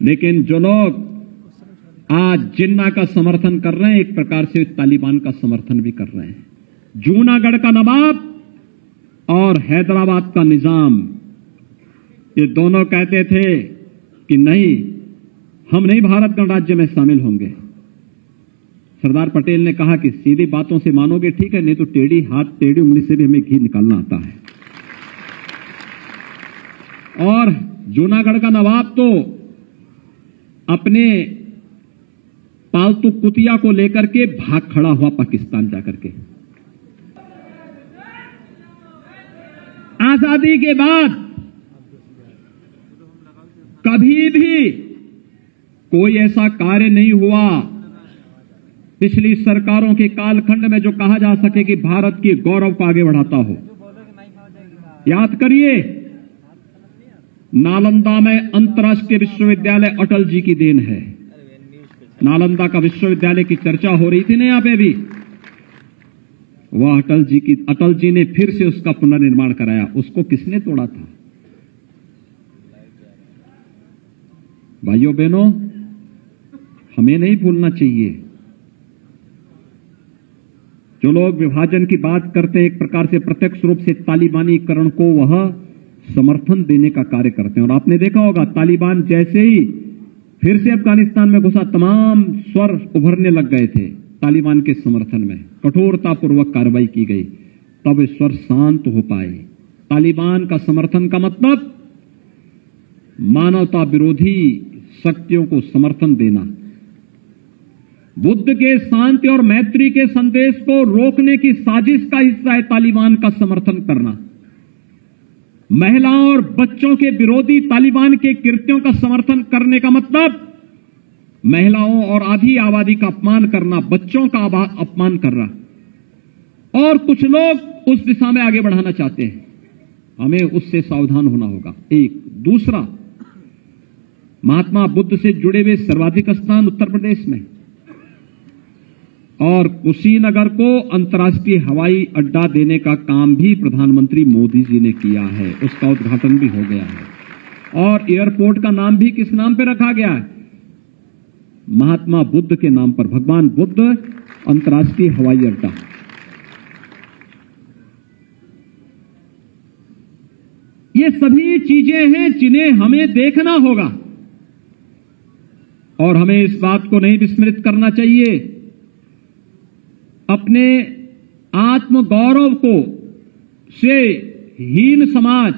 लेकिन जो लोग आज जिन्ना का समर्थन कर रहे हैं, एक प्रकार से तालिबान का समर्थन भी कर रहे हैं। जूनागढ़ का नवाब और हैदराबाद का निजाम, ये दोनों कहते थे कि नहीं, हम नहीं भारत गणराज्य में शामिल होंगे। सरदार पटेल ने कहा कि सीधी बातों से मानोगे ठीक है, नहीं तो टेढ़ी उंगली से भी हमें घी निकालना आता है। और जूनागढ़ का नवाब तो अपने पालतू कुतिया को लेकर के भाग खड़ा हुआ पाकिस्तान जाकर के। आजादी के बाद कभी भी कोई ऐसा कार्य नहीं हुआ पिछली सरकारों के कालखंड में जो कहा जा सके कि भारत के गौरव को आगे बढ़ाता हो। याद करिए, नालंदा में अंतर्राष्ट्रीय विश्वविद्यालय अटल जी की देन है। नालंदा का विश्वविद्यालय की चर्चा हो रही थी ना यहां पे भी, वह अटल जी ने फिर से उसका पुनर्निर्माण कराया। उसको किसने तोड़ा था? भाइयों बहनों, हमें नहीं भूलना चाहिए। जो लोग विभाजन की बात करते हैं, एक प्रकार से प्रत्यक्ष रूप से तालिबानीकरण को वह समर्थन देने का कार्य करते हैं। और आपने देखा होगा, तालिबान जैसे ही फिर से अफगानिस्तान में घुसा, तमाम स्वर उभरने लग गए थे तालिबान के समर्थन में। कठोरतापूर्वक कार्रवाई की गई, तब स्वर शांत हो पाए। तालिबान का समर्थन का मतलब मानवता विरोधी शक्तियों को समर्थन देना। बुद्ध के शांति और मैत्री के संदेश को रोकने की साजिश का हिस्सा है तालिबान का समर्थन करना। महिलाओं और बच्चों के विरोधी तालिबान के कृत्यों का समर्थन करने का मतलब महिलाओं और आधी आबादी का अपमान करना, बच्चों का अपमान करना। और कुछ लोग उस दिशा में आगे बढ़ाना चाहते हैं, हमें उससे सावधान होना होगा। एक दूसरा, महात्मा बुद्ध से जुड़े हुए सर्वाधिक स्थान उत्तर प्रदेश में, और कुशीनगर को अंतर्राष्ट्रीय हवाई अड्डा देने का काम भी प्रधानमंत्री मोदी जी ने किया है, उसका उद्घाटन भी हो गया है। और एयरपोर्ट का नाम भी किस नाम पर रखा गया है? महात्मा बुद्ध के नाम पर, भगवान बुद्ध अंतर्राष्ट्रीय हवाई अड्डा। ये सभी चीजें हैं जिन्हें हमें देखना होगा और हमें इस बात को नहीं विस्मृत करना चाहिए। अपने आत्मगौरव को से हीन समाज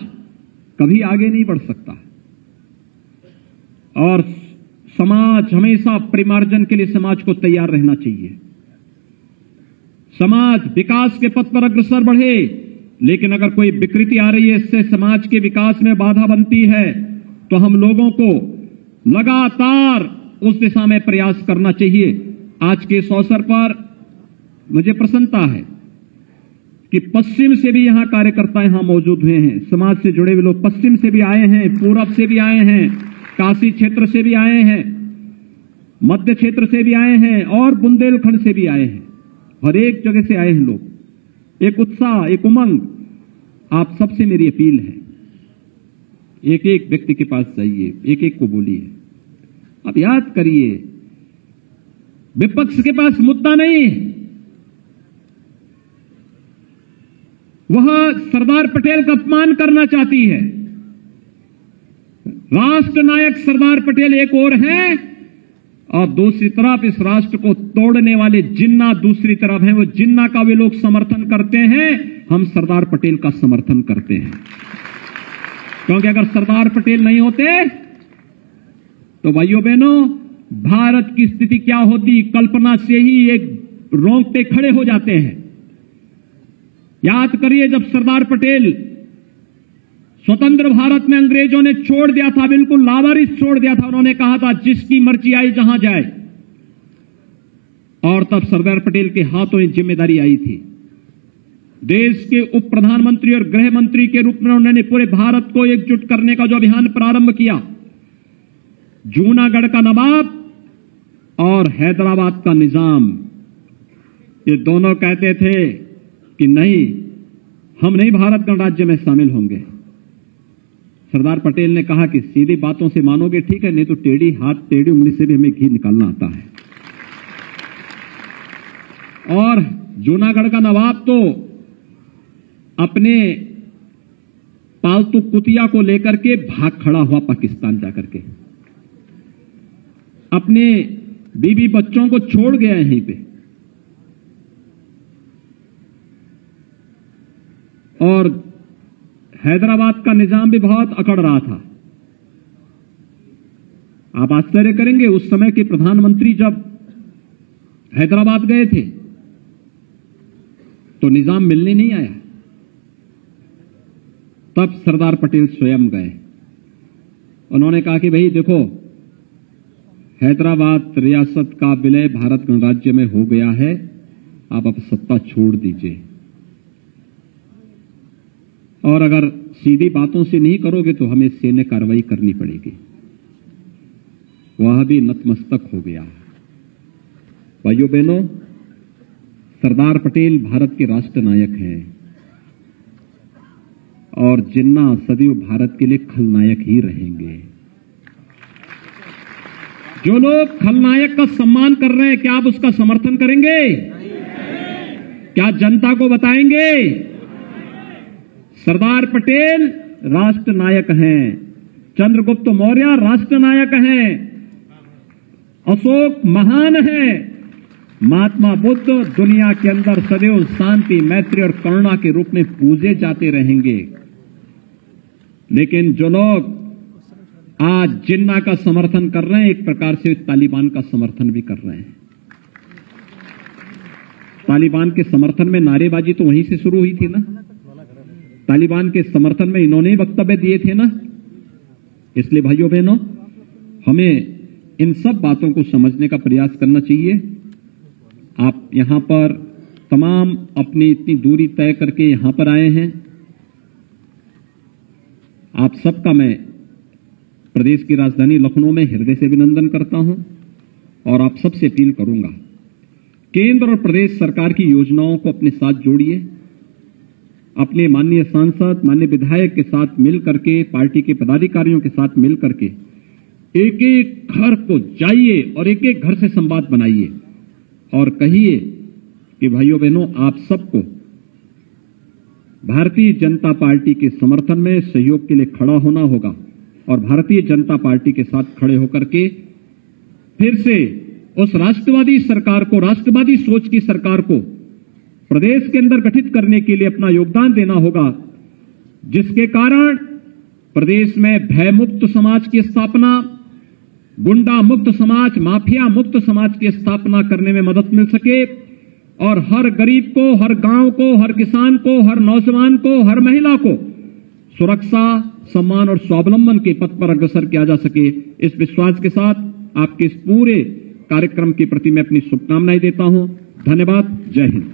कभी आगे नहीं बढ़ सकता, और समाज हमेशा परिमार्जन के लिए समाज को तैयार रहना चाहिए। समाज विकास के पथ पर अग्रसर बढ़े, लेकिन अगर कोई विकृति आ रही है, इससे समाज के विकास में बाधा बनती है, तो हम लोगों को लगातार उस दिशा में प्रयास करना चाहिए। आज के इस अवसर पर मुझे प्रसन्नता है कि पश्चिम से भी यहां कार्यकर्ता यहां मौजूद हुए हैं। समाज से जुड़े हुए लोग पश्चिम से भी आए हैं, पूरब से भी आए हैं, काशी क्षेत्र से भी आए हैं, मध्य क्षेत्र से भी आए हैं और बुंदेलखंड से भी आए हैं। हर एक जगह से आए हैं लोग। एक उत्साह, एक उमंग। आप सबसे मेरी अपील है, एक एक व्यक्ति के पास जाइए, एक एक को बोलिए। आप याद करिए, विपक्ष के पास मुद्दा नहीं, वह सरदार पटेल का अपमान करना चाहती है। राष्ट्र नायक सरदार पटेल एक ओर है और दूसरी तरफ इस राष्ट्र को तोड़ने वाले जिन्ना दूसरी तरफ हैं। वो जिन्ना का वे लोग समर्थन करते हैं, हम सरदार पटेल का समर्थन करते हैं। क्योंकि अगर सरदार पटेल नहीं होते तो भाइयों बहनों, भारत की स्थिति क्या होती, कल्पना से ही एक रोंगटे खड़े हो जाते हैं। याद करिए, जब सरदार पटेल स्वतंत्र भारत में अंग्रेजों ने छोड़ दिया था, बिल्कुल लावारिस छोड़ दिया था। उन्होंने कहा था जिसकी मर्जी आई जहां जाए, और तब सरदार पटेल के हाथों एक जिम्मेदारी आई थी। देश के उप प्रधानमंत्री और गृह मंत्री के रूप में उन्होंने पूरे भारत को एकजुट करने का जो अभियान प्रारंभ किया, जूनागढ़ का नवाब और हैदराबाद का निजाम, ये दोनों कहते थे कि नहीं, हम नहीं भारत गणराज्य में शामिल होंगे। सरदार पटेल ने कहा कि सीधी बातों से मानोगे ठीक है, नहीं तो टेढ़ी हाथ टेढ़ी उंगली से भी हमें घी निकालना आता है। और जूनागढ़ का नवाब तो अपने पालतू कुतिया को लेकर के भाग खड़ा हुआ पाकिस्तान जाकर के, अपने बीवी बच्चों को छोड़ गया यहीं पे। और हैदराबाद का निजाम भी बहुत अकड़ रहा था। आप आश्चर्य करेंगे, उस समय के प्रधानमंत्री जब हैदराबाद गए थे तो निजाम मिलने नहीं आया। तब सरदार पटेल स्वयं गए। उन्होंने कहा कि भाई देखो, हैदराबाद रियासत का विलय भारत गणराज्य में हो गया है, आप अब सत्ता छोड़ दीजिए, और अगर सीधी बातों से नहीं करोगे तो हमें सैन्य कार्रवाई करनी पड़ेगी। वह भी नतमस्तक हो गया। भाइयों बहनों, सरदार पटेल भारत के राष्ट्र नायक हैं और जिन्ना सदैव भारत के लिए खलनायक ही रहेंगे। जो लोग खलनायक का सम्मान कर रहे हैं, क्या आप उसका समर्थन करेंगे? क्या जनता को बताएंगे? सरदार पटेल राष्ट्र नायक हैं, चंद्रगुप्त मौर्य राष्ट्र नायक हैं, अशोक महान है, महात्मा बुद्ध दुनिया के अंदर सदैव शांति, मैत्री और करुणा के रूप में पूजे जाते रहेंगे। लेकिन जो लोग आज जिन्ना का समर्थन कर रहे हैं, एक प्रकार से तालिबान का समर्थन भी कर रहे हैं। तालिबान के समर्थन में नारेबाजी तो वहीं से शुरू हुई थी ना, तालिबान के समर्थन में इन्होंने ही वक्तव्य दिए थे ना। इसलिए भाइयों बहनों, हमें इन सब बातों को समझने का प्रयास करना चाहिए। आप यहां पर तमाम अपनी इतनी दूरी तय करके यहां पर आए हैं, आप सबका मैं प्रदेश की राजधानी लखनऊ में हृदय से अभिनंदन करता हूं और आप सबसे अपील करूंगा, केंद्र और प्रदेश सरकार की योजनाओं को अपने साथ जोड़िए। अपने माननीय सांसद, माननीय विधायक के साथ मिल करके, पार्टी के पदाधिकारियों के साथ मिल करके एक एक घर को जाइए और एक एक घर से संवाद बनाइए और कहिए कि भाइयों बहनों, आप सबको भारतीय जनता पार्टी के समर्थन में सहयोग के लिए खड़ा होना होगा और भारतीय जनता पार्टी के साथ खड़े होकर के फिर से उस राष्ट्रवादी सरकार को, राष्ट्रवादी सोच की सरकार को प्रदेश के अंदर गठित करने के लिए अपना योगदान देना होगा, जिसके कारण प्रदेश में भयमुक्त समाज की स्थापना, गुंडा मुक्त समाज, माफिया मुक्त समाज की स्थापना करने में मदद मिल सके और हर गरीब को, हर गांव को, हर किसान को, हर नौजवान को, हर महिला को सुरक्षा, सम्मान और स्वावलंबन के पथ पर अग्रसर किया जा सके। इस विश्वास के साथ आपके इस पूरे कार्यक्रम के प्रति मैं अपनी शुभकामनाएं देता हूं। धन्यवाद। जय हिंद।